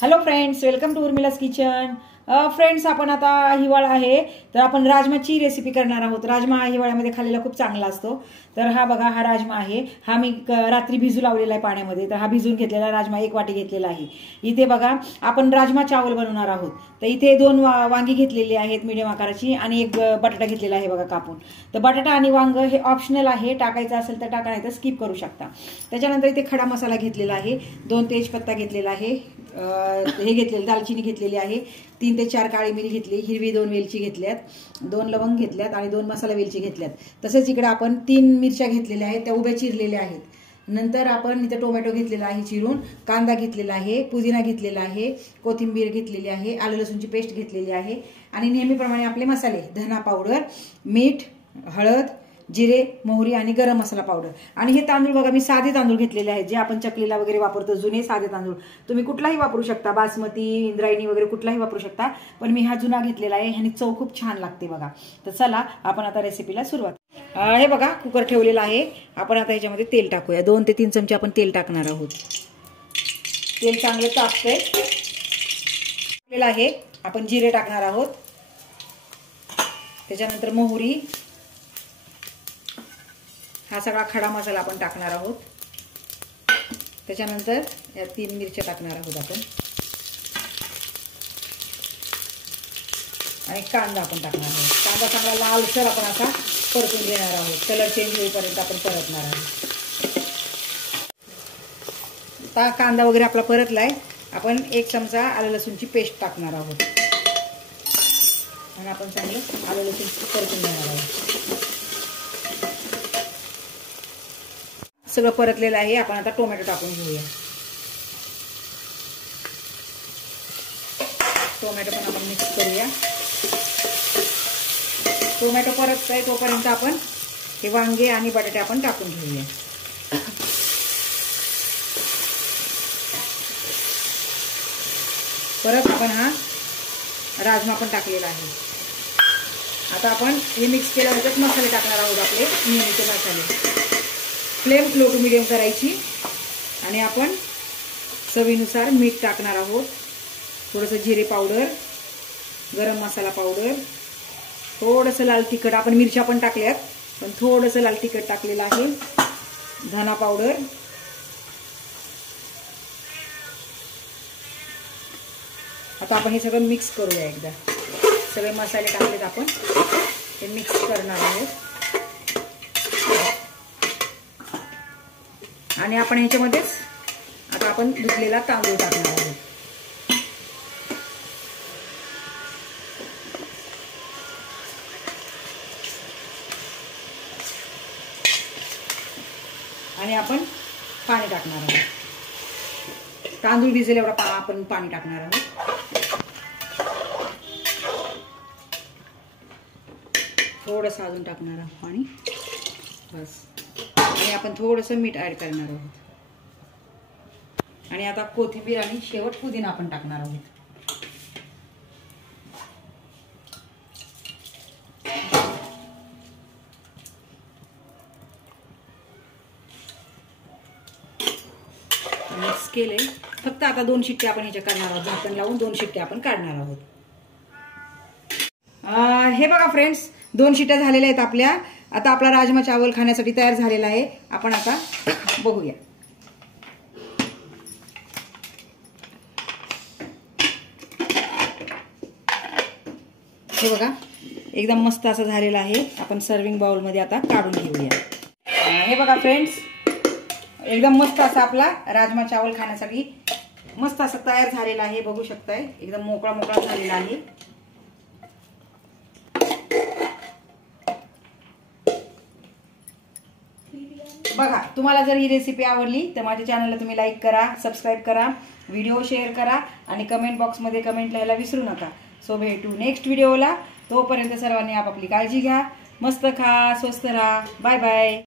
Hello friends, welcome to Urmila's kitchen. Friends, आपण आता हिवाळा आहे तर आपण राजमाची रेसिपी करणार आहोत। राजमा हिवाळ्यामध्ये खाल्लेला खूप चांगला असतो। तर हा बघा, हा राजमा आहे। हा मी रात्री भिजू लावलेला आहे पाण्यामध्ये। तर हा भिजून घेतलेला राजमा 1 वाटी घेतलेला आहे। इथे बघा, आपण राजमा चावल बनवणार आहोत। तर इथे 2 वांगी घेतलेली आहेत मीडियम आकाराची आणि 1 बटाटा घेतलेला आहे बघा कापून। तर बटाटा आणि वांग हे ऑप्शनल आहे, टाकायचं असेल तर टाका, नाही तर स्किप करू शकता। त्याच्यानंतर इथे खडा मसाला घेतलेला आहे, 2 तेजपत्ता घेतलेला आहे, हे घेतलेले दालचिनी घेतलेली आहे, 3 ते 4 काळी मिरी घेतली, हिरवी 2 वेलची घेतल्यात, 2 लवंग घेतल्यात आणि 2 मसाला वेलची घेतल्यात। तसेच इकडे आपण 3 मिरच्या घेतलेल्या आहेत, त्या उभ्या चिरलेल्या आहेत। नंतर आपण इथे टोमॅटो घेतलेला आहे चिरून, कांदा घेतलेला आहे, पुदिना घेतलेला आहे, कोथिंबीर घेतलेली आहे, आलं लसूणची पेस्ट घेतलेली आहे आणि नेहमीप्रमाणे आपले मसाले, धना पावडर, मीठ, हळद, जिरे, मोहरी आणि गरम मसाला पावडर। आणि हे तांदूळ बघा, मी साधे तांदूळ घेतलेले आहेत, जे आपण चकलीला वगैरे वापरतो, जुने साधे तांदूळ। तुम्ही कुठलाही वापरू शकता, बासमती, इंद्रायणी वगैरे कुठलाही वापरू शकता, पण मी हा जुना घेतलेला आहे। ह्याने चव खूप छान लागते बघा। तर चला आपण आता रेसिपीला सुरुवात। हे बघा, कुकर ठेवलेला आहे। आपण आता ह्याच्यामध्ये तेल टाकूया। 2 ते 3 चमचे आपण तेल टाकणार आहोत। तेल चांगलं तापतंय आहे। आपण जिरे टाकणार आहोत, त्याच्यानंतर मोहरी, हा सगळा खडा मसाला आपण टाकणार आहोत। त्याच्यानंतर या 3 मिरच्या टाकणार आहोत आपण आणि कांदा आपण टाकणार आहोत। कांदा चांगला लालसर आपण असा परतून घेणार आहोत, कलर चेंज होईपर्यंत आपण परतणार आहोत। आता कांदा वगैरे आपला परतलाय, आपण 1 चमचा आलं लसूणची पेस्ट टाकणार आहोत आणि आपण चांगलं आलं लसूण परतून घेणार आहोत। सगळं परतलेलं आहे। आपण आता टोमॅटो टाकून घेऊया। टोमॅटो पण आपण मिक्स करूया। टोमॅटो परततोय तोपर्यंत आपण हे वांगे आणि बटाटे आपण टाकून घेऊया। परत आपण हा राजमा पण टाकलेला आहे। आता आपण हे मिक्स केल्यानंतर मसाले टाकणार आहोत, आपले नेहमीचे मसाले। फ्लेम लो टू मीडियम करायची आणि आपण चवीनुसार मीठ टाकणार आहोत, थोडंसं जिरे पावडर, गरम मसाला पावडर, थोडंसं लाल तिखट, आपण मिरच्या पण टाकल्यात पण थोडंसं लाल तिखट टाकलेलं आहे, धना पावडर, आता आपण हे सगळं मिक्स करूया। एकदा सगळे मसाले टाकलेत, आपण हे मिक्स करणार आहोत आणि आपण ह्याच्यामध्येच आता आपण धुतलेला तांदूळ टाकणार आहोत। आणि आपण पाणी टाकणार आहोत, तांदूळ भिजेल एवढा आपण पाणी टाकणार आहोत। थोडंसं अजून टाकणार आहोत पाणी, बस। आणि आपण थोडंसं मीठ ऍड करणार आहोत आणि आता कोथिंबीर आणि शेवट पुदिना आपण टाकणार आहोत। मिक्स केले, फक्त आता 2 शिट्ट्या आपण ह्याच्या करणार आहोत, झाकण लावून 2 शिट्ट्या आपण काढणार आहोत। हे बघा फ्रेंड्स, 2 शिट्ट्या झालेल्या आहेत आपल्या। आता आपला राजमा चावल खाण्यासाठी तयार झालेला आहे। आपण आता बघूया। हे बघा, एकदम मस्त असं झालेलं आहे। आपण सर्विंग बाउल मध्ये आता काढून घेऊया। हे बघा फ्रेंड्स, एकदम मस्त असा आपला राजमा चावल खाण्यासाठी मस्त असं तयार झालेला आहे, बघू शकताय। एकदम मोकळा मोकळा झालेला आहे। बघा, तुम्हाला जर ही रेसिपी आवडली तर माझ्या चॅनलला तुम्ही लाईक करा, सबस्क्राईब करा, व्हिडिओ शेअर करा आणि कमेंट बॉक्समध्ये कमेंट लिहायला विसरू नका। सो भेटू नेक्स्ट व्हिडिओला। तोपर्यंत सर्वांनी आपापली काळजी घ्या, मस्त खा, स्वस्त राहा, बाय बाय।